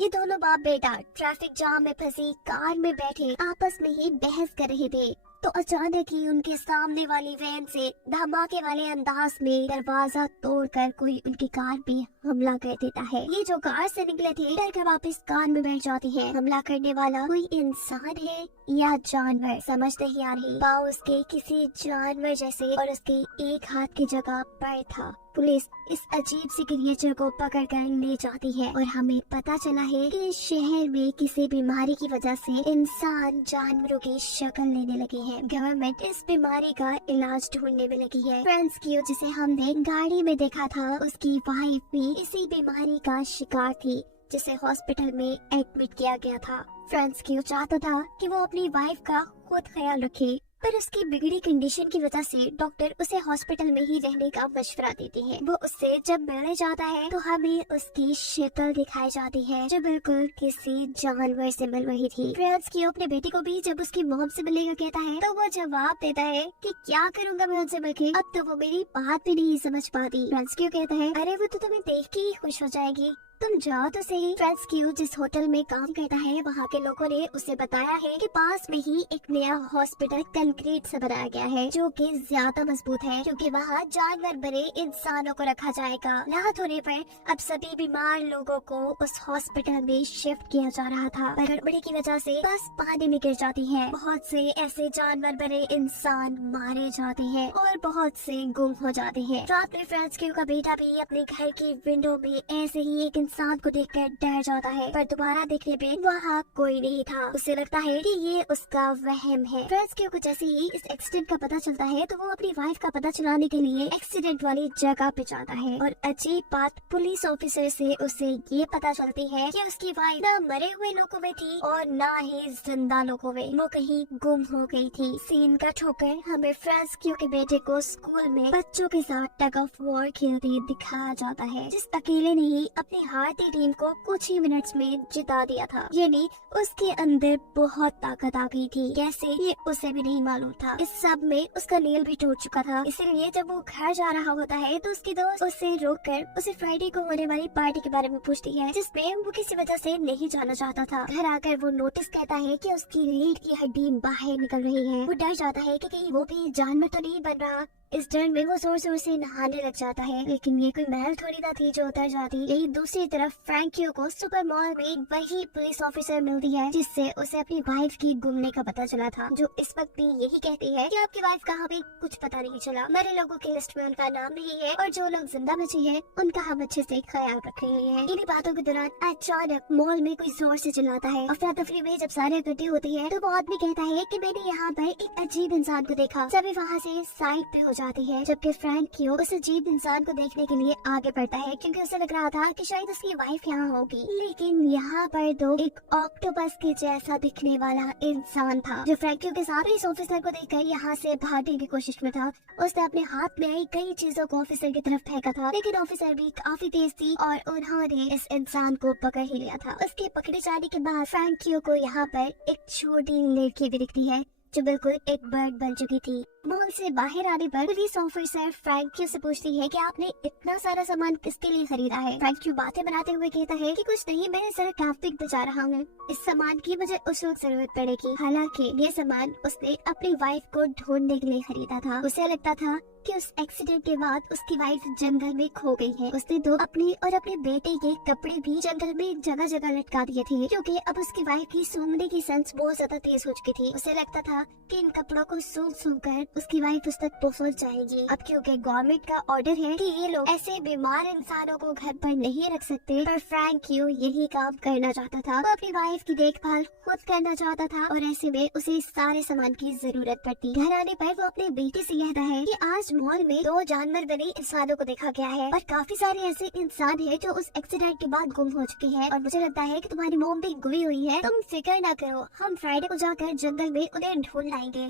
ये दोनों बाप बेटा ट्रैफिक जाम में फंसी कार में बैठे आपस में ही बहस कर रहे थे, तो अचानक ही उनके सामने वाली वैन से धमाके वाले अंदाज में दरवाजा तोड़कर कोई उनकी कार पे हमला कर देता है। ये जो कार से निकले थे डर कर वापस कार में बैठ जाते हैं। हमला करने वाला कोई इंसान है या जानवर समझ नहीं आ रही। पाँव उसके किसी जानवर जैसे और उसके एक हाथ की जगह पैर था। पुलिस इस अजीब सी क्रिएचर को पकड़ कर ले जाती है और हमें पता चला है कि इस शहर में किसी बीमारी की वजह से इंसान जानवरों की शक्ल लेने लगे हैं। गवर्नमेंट इस बीमारी का इलाज ढूंढने में लगी है। फ्रांस्कियो जिसे हमने गाड़ी में देखा था, उसकी वाइफ भी इसी बीमारी का शिकार थी जिसे हॉस्पिटल में एडमिट किया गया था। फ्रांस्कियो चाहता था कि वो अपनी वाइफ का खुद ख्याल रखे, पर उसकी बिगड़ी कंडीशन की वजह से डॉक्टर उसे हॉस्पिटल में ही रहने का मशवरा देती है। वो उससे जब मिलने जाता है तो हमें उसकी शक्ल दिखाई जाती है जो बिल्कुल किसी जानवर से मिल रही थी। फ्रांस्कियो अपने बेटे को भी जब उसकी मॉम से मिलने का कहता है तो वो जवाब देता है कि क्या करूंगा मैं उनसे मिलके, अब तो वो मेरी बात भी नहीं समझ पाती। फ्रांस्कियो कहता है अरे वो तो तुम्हें देख के ही खुश हो जाएगी, तुम जाओ तो सही। फ्रांस्कियो जिस होटल में काम करता है वहाँ के लोगों ने उसे बताया है कि पास में ही एक नया हॉस्पिटल कंक्रीट से बनाया गया है जो कि ज्यादा मजबूत है, क्योंकि वहाँ जानवर बने इंसानों को रखा जाएगा। राहत होने पर अब सभी बीमार लोगों को उस हॉस्पिटल में शिफ्ट किया जा रहा था, पर गड़बड़ी की वजह से बस पानी में गिर जाती है। बहुत से ऐसे जानवर बने इंसान मारे जाते हैं और बहुत से गुम हो जाते हैं। रात में फ्रांस्कियो का बेटा भी अपने घर की विंडो में ऐसे ही एक इंसान को देखकर डर जाता है, पर दोबारा देखने पे वहाँ कोई नहीं था। उसे लगता है कि ये उसका वहम है। फ्रांस्कियो को जैसे ही इस एक्सीडेंट का पता चलता है तो वो अपनी वाइफ का पता चलाने के लिए एक्सीडेंट वाली जगह पे जाता है, और अजीब बात पुलिस ऑफिसर से उसे ये पता चलती है कि उसकी वाइफ न मरे हुए लोगों में थी और न ही जिंदा लोगों में, वो कहीं गुम हो गई थी। सीन कट होकर हमें फ्रांस्कियो के बेटे को स्कूल में बच्चों के साथ टग ऑफ वॉर खेलते दिखाया जाता है, जिस अकेले ने ही अपनी भारतीय टीम को कुछ ही मिनट्स में जिता दिया था। यानी उसके अंदर बहुत ताकत आ गई थी, कैसे ये उसे भी नहीं मालूम था। इस सब में उसका नील भी टूट चुका था, इसीलिए जब वो घर जा रहा होता है तो उसकी दोस्त उसे रोककर उसे फ्राइडे को होने वाली पार्टी के बारे में पूछती है जिसमें वो किसी वजह से नहीं जाना चाहता था। घर आकर वो नोटिस करता है कि उसकी रीढ़ की हड्डी बाहर निकल रही है। वो डर जाता है कि कहीं वो भी जानवर तो नहीं बन रहा। इस डर में वो जोर जोर से नहाने लग जाता है, लेकिन ये कोई महल थोड़ी ना थी जो उतर जाती। यही दूसरी तरफ फ्रैंकियो को सुपर मॉल में वही पुलिस ऑफिसर मिलती है जिससे उसे अपनी वाइफ की गुमने का पता चला था, जो इस वक्त भी यही कहती है कि आपकी वाइफ कहाँ पे कुछ पता नहीं चला। मरे लोगों की लिस्ट में उनका नाम नहीं है और जो लोग जिंदा बचे हैं उनका हम अच्छे से ख्याल रख रहे हैं। इन्हीं बातों के दौरान अचानक मॉल में कोई जोर से चिल्लाता है। अफरा तफरी में जब सारे इकट्ठे होते हैं तो वो आदमी कहता है कि मैंने यहाँ पर एक अजीब इंसान को देखा। सभी वहाँ से साइड पे हो जाती है, जबकि फ्रैंकियो उस अजीब इंसान को देखने के लिए आगे बढ़ता है क्योंकि उसे लग रहा था कि शायद उसकी वाइफ यहाँ होगी। लेकिन यहाँ पर तो एक ऑक्टोपस के जैसा दिखने वाला इंसान था जो फ्रैंकियो के साथ इस ऑफिसर को देखकर यहाँ से भागने की कोशिश में था। उसने अपने हाथ में आई कई चीजों को ऑफिसर की तरफ फेंका था, लेकिन ऑफिसर भी काफी तेज थी और उन्होंने इस इंसान को पकड़ ही लिया था। उसके पकड़े जाने के बाद फ्रैंकियो को यहाँ पर एक छोटी लड़की भी दिखती है जो बिल्कुल एक बर्ड बन चुकी थी। मॉल से बाहर आने पर पुलिस ऑफिसर फ्रैंकियो से पूछती है कि आपने इतना सारा सामान किसके लिए खरीदा है। फ्रैंकियो बातें बनाते हुए कहता है कि कुछ नहीं, मैं जरा ट्रैफिक पे जा रहा हूँ, इस सामान की मुझे उस वक्त जरूरत पड़ेगी। हालांकि ये सामान उसने अपनी वाइफ को ढूंढने के लिए खरीदा था। उसे लगता था कि उस एक्सीडेंट के बाद उसकी वाइफ जंगल में खो गई है। उसने दो अपने और अपने बेटे के कपड़े भी जंगल में जगह जगह लटका दिए थे क्योंकि अब उसकी वाइफ की सूंघने की सेंस बहुत ज्यादा तेज हो चुकी थी। उसे लगता था कि इन कपड़ों को सूंघ सूंघ कर उसकी वाइफ उस तक पहुंच जाएगी। अब क्योंकि गवर्नमेंट का ऑर्डर है कि ये लोग ऐसे बीमार इंसानों को घर पर नहीं रख सकते, पर फ्रैंकियो यही काम करना चाहता था। वो अपनी वाइफ की देखभाल खुद करना चाहता था और ऐसे में उसे सारे सामान की जरूरत पड़ती। घर आने पर वो अपने बेटे से कहता है कि आज मॉल में दो जानवर बने इंसानों को देखा गया है और काफी सारे ऐसे इंसान हैं जो उस एक्सीडेंट के बाद गुम हो चुके हैं, और मुझे लगता है कि तुम्हारी मॉम भी गुई हुई है। तुम फिक्र ना करो, हम फ्राइडे को जाकर जंगल में उन्हें ढूंढ लाएंगे।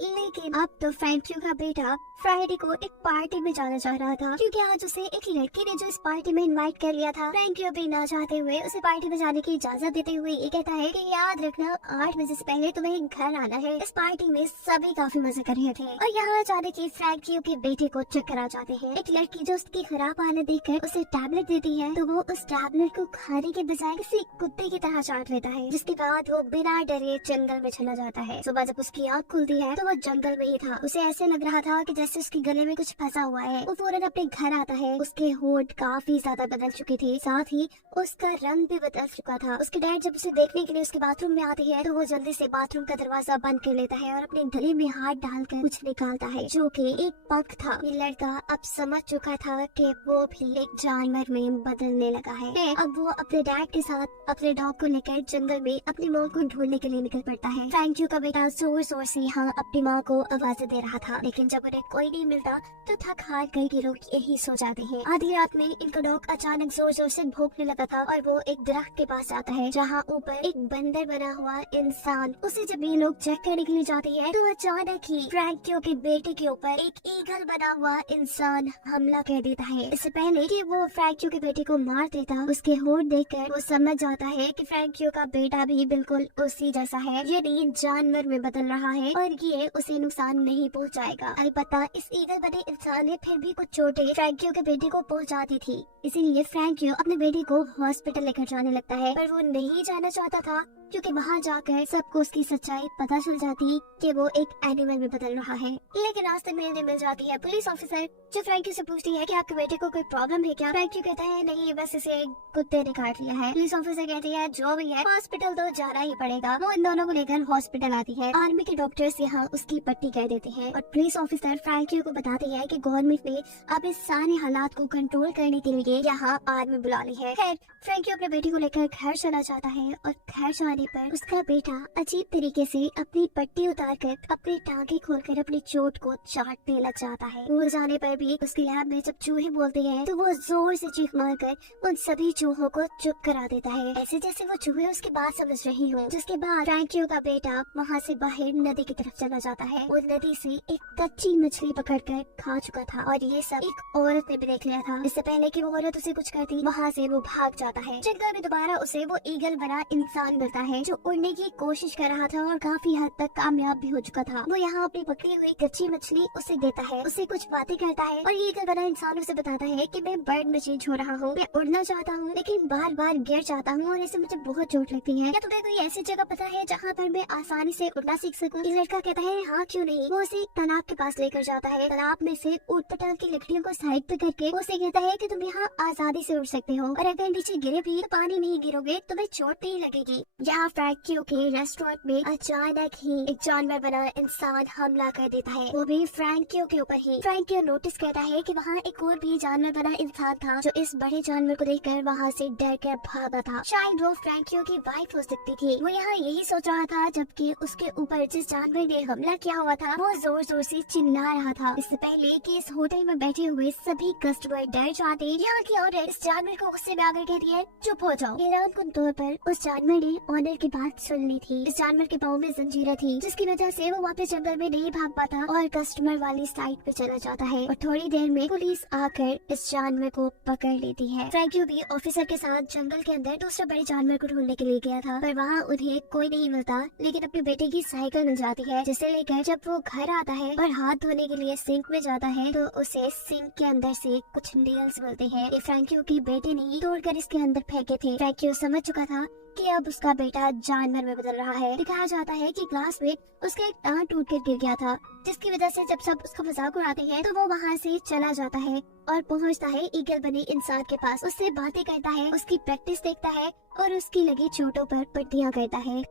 लेकिन अब तो फ्रैंकियो का बेटा फ्राइडे को एक पार्टी में जाना चाह रहा था, क्योंकि आज उसे एक लड़की ने जो इस पार्टी में इनवाइट कर लिया था। फ्रैंकियो भी ना चाहते हुए उसे पार्टी में जाने की इजाजत देते हुए ये कहता है कि याद रखना 8 बजे से पहले तुम्हें घर आना है। इस पार्टी में सभी काफी मजे कर रहे थे और यहाँ अचानक ही फ्रैंकियो के बेटे को चक्कर आ जाते हैं। एक लड़की जो उसकी खराब हालत देखकर उसे टैबलेट देती है, तो वो उस टैबलेट को खाने के बजाय किसी कुत्ते की तरह चाट लेता है, जिसके बाद वो बिना डरे जंगल में चला जाता है। सुबह जब उसकी आँख खुलती है तो वो जंगल में ही था। उसे ऐसे लग रहा था कि जैसे उसके गले में कुछ फंसा हुआ है। वो फौरन अपने घर आता है। उसके होंठ काफी ज्यादा बदल चुके थे, साथ ही उसका रंग भी बदल चुका था। उसके डैड जब उसे देखने के लिए उसके बाथरूम में आते हैं तो वो जल्दी से बाथरूम का दरवाजा बंद कर लेता है और अपने गले में हाथ डालकर कुछ निकालता है, जो कि एक पग था। ये लड़का अब समझ चुका था कि वो भी एक जानवर में बदलने लगा है। अब वो अपने डैड के साथ अपने डॉग को लेकर जंगल में अपनी माँ को ढूंढने के लिए निकल पड़ता है। फ्रैंकियो का बेटा जोर जोर से यहाँ अपनी माँ को आवाजें दे रहा था, लेकिन जब उन्हें कोई नहीं मिलता तो थक हार कर ये लोग यही सो जाते हैं। आधी रात में इनका डॉग अचानक जोर जोर से भौंकने लगा था और वो एक दरख्त के पास जाता है, जहाँ ऊपर एक बंदर बना हुआ इंसान। उसे जब ये लोग चेक करने के लिए जाते हैं तो अचानक ही फ्रैंकियो के बेटे के ऊपर एक ईगल बना हुआ इंसान हमला कर देता है। इससे पहले कि वो फ्रैंकियो के बेटे को मार देता, उसके होंठ देखकर वो समझ जाता है कि फ्रैंकियो का बेटा भी बिल्कुल उसी जैसा है, यानी जानवर में बदल रहा है और ये उसे नुकसान नहीं पहुंचाएगा। अलबत्ता इस ईगल बने इंसान ने फिर भी कुछ चोटें फ्रैंकियो के बेटे को पहुंचाती थी, इसीलिए फ्रैंकियो अपने बेटे को हॉस्पिटल लेकर जाने लगता है। पर वो नहीं जाना चाहता था, क्योंकि वहाँ जाकर सबको उसकी सच्चाई पता चल जाती कि वो एक एनिमल में बदल रहा है। लेकिन रास्ते में मिल जाती है पुलिस ऑफिसर, जो फ्रैंकियो से पूछती है कि आपके बेटे को कोई प्रॉब्लम है क्या। फ्रैंकियो कहता है नहीं, बस इसे कुत्ते ने काट लिया है। पुलिस ऑफिसर कहती है जो भी है हॉस्पिटल तो जाना ही पड़ेगा। वो इन दोनों को लेकर हॉस्पिटल आती है। आर्मी के डॉक्टर्स यहाँ उसकी पट्टी कर देते हैं और पुलिस ऑफिसर फ्रैंकियो को बताते हैं कि गवर्नमेंट ने अब इस सारे हालात को कंट्रोल करने के लिए यहाँ आर्मी बुला ली है। खैर फ्रैंकियो अपने बेटे को लेकर घर चला जाता है और घर जाने पर उसका बेटा अजीब तरीके से अपनी पट्टी उतारकर अपनी टांगे खोलकर अपनी चोट को चाटने लग जाता है। भूल जाने पर भी उसकी लैब में जब चूहे बोलते हैं तो वो जोर से चीख मारकर उन सभी चूहों को चुप करा देता है, ऐसे जैसे वो चूहे उसकी बात समझ रही हों। जिसके बाद फ्रैंकियो का बेटा वहाँ से बाहर नदी की तरफ चला जाता है। वो नदी से एक कच्ची मछली पकड़कर खा चुका था और ये सब एक औरत ने भी देख लिया था। इससे पहले कि वो औरत उसे कुछ करती, वहाँ से वो भाग जाता है। जंगल में दोबारा उसे वो ईगल बना इंसान मिलता है, जो उड़ने की कोशिश कर रहा था और काफी हद तक कामयाब भी हो चुका था। वो यहाँ अपनी पकड़ी हुई कच्ची मछली उसे देता है, उसे कुछ बातें करता है और ये ईगल बना इंसान उसे बताता है कि मैं बर्ड में चेंज हो रहा हूँ, मैं उड़ना चाहता हूँ लेकिन बार बार गिर जाता हूँ और इससे मुझे बहुत चोट लगती है। क्या तुम्हें कोई ऐसी जगह पता है जहाँ पर मैं आसानी से उड़ना सीख सकूँ? ये लड़का कहता है हाँ क्यों नहीं। वो उसे एक तालाब के पास लेकर जाता है। तालाब में से ऊट-पटांग की लकड़ियों को साइड पे करके उसे कहता है कि तुम यहाँ आजादी से उड़ सकते हो और अगर नीचे गिरे भी तो पानी नहीं गिरोगे, तुम्हें चोट नहीं लगेगी। यहाँ फ्रैंकियो के रेस्टोरेंट में अचानक ही एक जानवर बना इंसान हमला कर देता है, वो भी फ्रैंकियो के ऊपर ही। फ्रैंकियो नोटिस करता है कि वहाँ एक और भी जानवर बना इंसान था, जो इस बड़े जानवर को देखकर वहाँ से डर कर भागा था। शायद वो फ्रैंकियो की वाइफ हो सकती थी। वो यहाँ यही सोच रहा था जबकि उसके ऊपर जिस जानवर ने हमला किया हुआ था वो जोर जोर से चिल्ला रहा था। इससे पहले कि इस होटल में बैठे हुए सभी कस्टमर डर जाते, यहाँ की औरत इस जानवर को गुस्से में आकर कहती है चुप हो जाओ। हैरानकुन तौर पर उस जानवर ने ऑनर की बात सुन ली थी। इस जानवर के पाँव में जंजीरें थी, जिसकी वजह से वो वापस जंगल में नहीं भाग पाता और कस्टमर वाली साइड पे चला जाता है और थोड़ी देर में पुलिस आकर इस जानवर को पकड़ लेती है। फ्रैंकियो भी ऑफिसर के साथ जंगल के अंदर दूसरे बड़े जानवर को ढूंढने के लिए गया था, पर वहाँ उन्हें कोई नहीं मिलता, लेकिन अपने बेटे की साइकिल मिल जाती है, जिसे लेकर जब वो घर आता है और हाथ धोने के लिए सिंक में जाता है तो उसे सिंक के अंदर से कुछ नील्स मिलते हैं। ये फ्रैंकियो के बेटे ने तोड़कर इसके अंदर फेंके थे। फ्रैंकियो समझ चुका था कि अब उसका बेटा जानवर में बदल रहा है। दिखाया जाता है कि क्लास में उसका एक टांग टूट कर गिर गया था, जिसकी वजह से जब सब उसका मजाक उड़ाते हैं तो वो वहाँ से चला जाता है और पहुँचता है ईगल बने इंसान के पास। उससे बातें करता है, उसकी प्रैक्टिस देखता है और उसकी लगी चोटों पर पट्टियाँ करता है।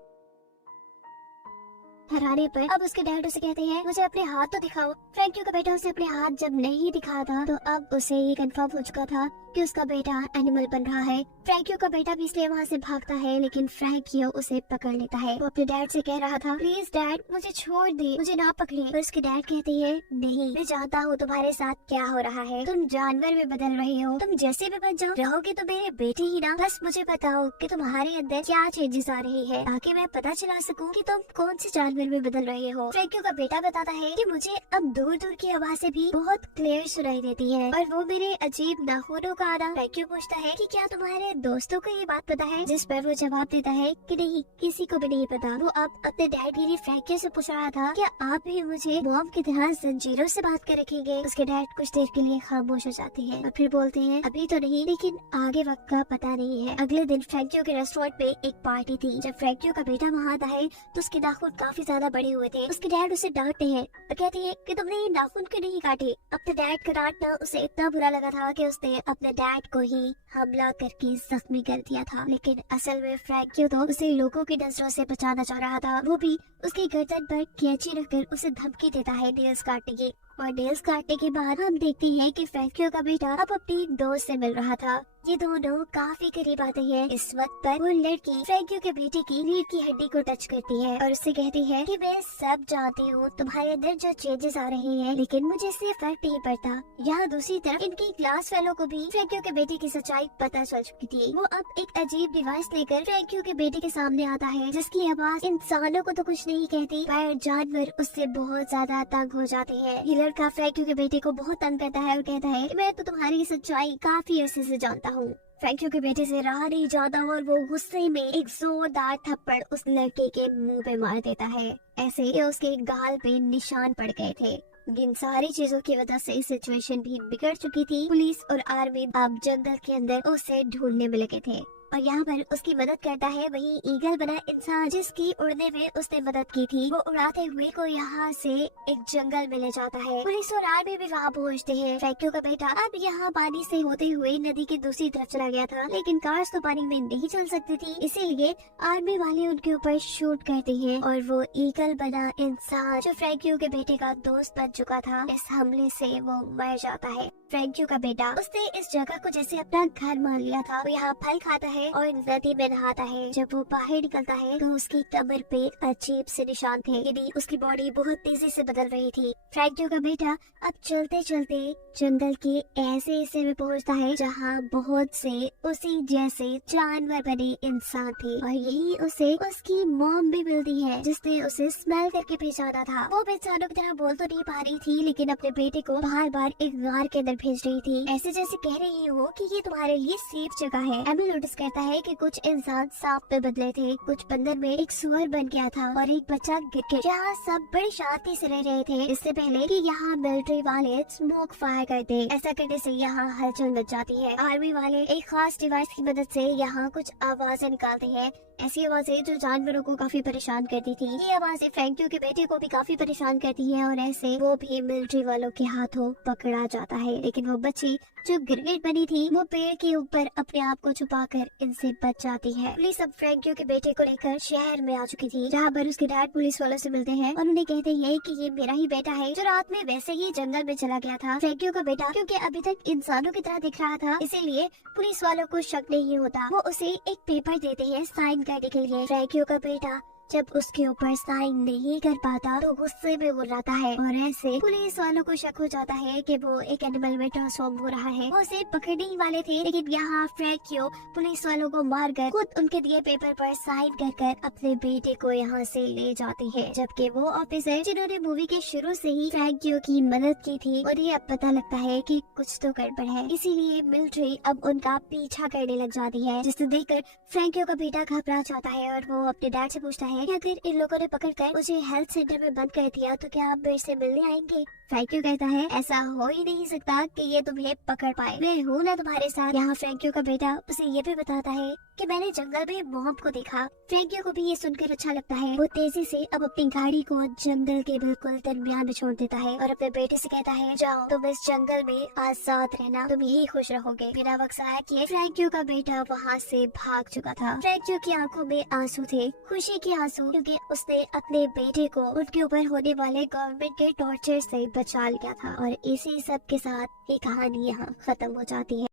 हराने पर अब उसके डैड उसे कहते हैं मुझे अपने हाथ तो दिखाओ। फ्रैंकियो का बेटा उसे अपने हाथ जब नहीं दिखा था तो अब उसे ये कंफर्म हो चुका था कि उसका बेटा एनिमल बन रहा है। फ्रैंकियो का बेटा भी इसलिए वहाँ से भागता है, लेकिन फ्रैंकियो उसे पकड़ लेता है। वो अपने डैड से कह रहा था, प्लीज डैड मुझे छोड़ दे, मुझे ना पकड़े। पर उसके डैड कहते हैं, नहीं, मैं जानता हूँ तुम्हारे साथ क्या हो रहा है, तुम जानवर में बदल रहे हो, तुम जैसे भी बन जाओ, रहोगे तो मेरे बेटे ही ना। बस मुझे बताओ कि तुम्हारे अंदर क्या चेंजेस आ रही है, ताकि मैं पता चला सकूं कि तुम कौन से जानवर में बदल रहे हो। फ्रैंकियो का बेटा बताता है कि मुझे अब दूर दूर की आवाजें भी बहुत क्लियर सुनाई देती है, और वो मेरे अजीब नाखूनों का आना। फ्रैंकियो पूछता है कि क्या तुम्हारे दोस्तों को ये बात पता है, जिस पर वो जवाब देता है कि नहीं, किसी को भी नहीं पता। वो अब अपने डैड यानी फ्रैंकियो से पूछ रहा था, क्या आप भी मुझे मॉम की तरह जंजीरों से बात कर रखेंगे। उसके डैड कुछ देर के लिए खामोश हो जाते हैं और फिर बोलते हैं, अभी तो नहीं, लेकिन आगे वक्त का पता नहीं है। अगले दिन फ्रैंकियो के रेस्टोरेंट में एक पार्टी थी। जब फ्रैंकियो का बेटा वहाँ आता है तो उसके नाखून काफी ज्यादा बड़े हुए थे। उसके डैड उसे डांटते हैं और कहते हैं कि तुमने ये नाखून क्यों नहीं काटे। अपने डैड का डांटना उसे इतना बुरा लगा था कि उसने अपने डैड को ही हमला करके जख्मी कर दिया था। लेकिन असल में फ्रैंकियो तो उसे लोगों की नजरों से बचाना चाह रहा था। वो भी उसकी गर्दन पर कैंची रखकर उसे धमकी देता है नेल्स काटने की। और नेल्स काटने के बाद हम देखते हैं कि फ्रैंकियो का बेटा अब अपनी एक दोस्त से मिल रहा था। ये दोनों काफी करीब आते हैं। इस वक्त पर वो लड़की फ्रैंकियो के बेटे की रीढ़ की हड्डी को टच करती है और उससे कहती है कि मैं सब जानती हूँ तुम्हारे अंदर जो चेंजेस आ रहे हैं, लेकिन मुझे इससे फर्क नहीं पड़ता। यहाँ दूसरी तरफ इनकी क्लास फेलो को भी फ्रैंकियो के बेटे की सच्चाई पता चल चुकी थी। वो अब एक अजीब डिवाइस लेकर फ्रैंकियो के बेटे के सामने आता है, जिसकी आवाज इंसानों को तो कुछ नहीं कहती, पर जानवर उससे बहुत ज्यादा तंग हो जाते हैं। ये लड़का फ्रैंकियो के बेटे को बहुत तंग करता है और कहता है कि मैं तो तुम्हारी सच्चाई काफी अरसे से जानता हूँ। फ्रैंकियो के बेटे से रहा नहीं जाता और वो गुस्से में एक जोरदार थप्पड़ उस लड़के के मुंह पे मार देता है, ऐसे कि उसके गाल पे निशान पड़ गए थे। इन सारी चीजों की वजह से सिचुएशन भी बिगड़ चुकी थी। पुलिस और आर्मी अब जंगल के अंदर उसे ढूंढने में लगे थे और यहाँ पर उसकी मदद करता है वही ईगल बना इंसान जिसकी उड़ने में उसने मदद की थी। वो उड़ाते हुए को यहाँ से एक जंगल में ले जाता है। पुलिस और आर्मी भी वहाँ पहुँचते हैं। फ्रैंकियो का बेटा अब यहाँ पानी से होते हुए नदी के दूसरी तरफ चला गया था, लेकिन कार्स तो पानी में नहीं चल सकती थी, इसीलिए आर्मी वाले उनके ऊपर शूट करते हैं और वो ईगल बना इंसान जो फ्रैंकियो के बेटे का दोस्त बन चुका था, इस हमले से वो मर जाता है। फ्रैंकियो का बेटा उसने इस जगह को जैसे अपना घर मान लिया था। वो यहाँ फल खाता है और नदी में नहाता है। जब वो बाहर निकलता है तो उसकी कमर पे अजीब से निशान थे, यानी उसकी बॉडी बहुत तेजी से बदल रही थी। फ्रैंकियो का बेटा अब चलते चलते जंगल के ऐसे हिस्से में पहुंचता है जहाँ बहुत से उसी जैसे जानवर बने इंसान थे और यही उसे उसकी मॉम भी मिलती है, जिसने उसे स्मेल करके पहचाना था। वो इंसानों की तरह बोल तो नहीं पा रही थी, लेकिन अपने बेटे को बार बार एक गार के अंदर भेज रही थी, ऐसे जैसे कह रही हो कि ये तुम्हारे लिए सेफ जगह है। एमी नोटिस करता है कि कुछ इंसान सांप में बदले थे, कुछ बंदर में एक सुअर बन गया था और एक बच्चा गिर गया। यहाँ सब बड़ी शांति से रह रहे थे, इससे पहले कि यहाँ मिलिट्री वाले स्मोक फायर करते। ऐसा करने से यहाँ हलचल मच जाती है। आर्मी वाले एक खास डिवाइस की मदद से यहाँ कुछ आवाजें निकालते हैं, ऐसी आवाजें जो जानवरों को काफी परेशान करती थी। ये आवाजें फ्रैंकियो के बेटे को भी काफी परेशान करती है और ऐसे वो भी मिलिट्री वालों के हाथों पकड़ा जाता है। लेकिन वो बच्ची जो गिरगिट बनी थी वो पेड़ के ऊपर अपने आप को छुपाकर इनसे बच जाती है। पुलिस अब फ्रैंकियो के बेटे को लेकर शहर में आ चुकी थी, जहाँ पर उसके डैड पुलिस वालों से मिलते हैं और उन्हें कहते हैं कि ये मेरा ही बेटा है जो रात में वैसे ही जंगल में चला गया था। फ्रैंकियो का बेटा क्योंकि अभी तक इंसानों की तरह दिख रहा था, इसीलिए पुलिस वालों को शक नहीं होता। वो उसे एक पेपर देते हैं साइन करने के लिए। फ्रैंकियो का बेटा जब उसके ऊपर साइन नहीं कर पाता तो गुस्से में बुलाता है और ऐसे पुलिस वालों को शक हो जाता है कि वो एक एनिमल में ट्रांसफॉर्म हो रहा है। वो उसे पकड़ने ही वाले थे, लेकिन यहाँ फ्रैंकियो पुलिस वालों को मारकर खुद उनके दिए पेपर पर साइन कर अपने बेटे को यहाँ से ले जाती है। जबकि वो ऑफिसर जिन्होंने मूवी के शुरू से ही फ्रैंकियो की मदद की थी, उन्हें अब पता लगता है कि कुछ तो गड़बड़ है, इसीलिए मिलिट्री अब उनका पीछा करने लग जाती है, जिसे देखकर फ्रैंकियो का बेटा घबरा जाता है और वो अपने डैड से पूछता है कि अगर इन लोगों ने पकड़कर मुझे हेल्थ सेंटर में बंद कर दिया तो क्या आप मेरे से मिलने आएंगे। फ्रैंकियो कहता है ऐसा हो ही नहीं सकता कि ये तुम्हें पकड़ पाए, मैं हूँ ना तुम्हारे साथ। यहाँ फ्रैंकियो का बेटा उसे ये भी बताता है कि मैंने जंगल में मॉम को देखा। फ्रैंकियो को भी ये सुनकर अच्छा लगता है। वो तेजी से अब अपनी गाड़ी को जंगल के बिल्कुल दरमियान में छोड़ देता है और अपने बेटे से कहता है जाओ तुम इस जंगल में आजाद रहना, तुम यही खुश रहोगे। बिना वक्त आया कि फ्रैंकियो का बेटा वहाँ से भाग चुका था। फ्रैंकियो की आंखों में आंसू थे, खुशी के आंसू, क्योंकि उसने अपने बेटे को उनके ऊपर होने वाले गवर्नमेंट के टॉर्चर से बचा लिया था। और इसी सब के साथ ये कहानी यहाँ खत्म हो जाती है।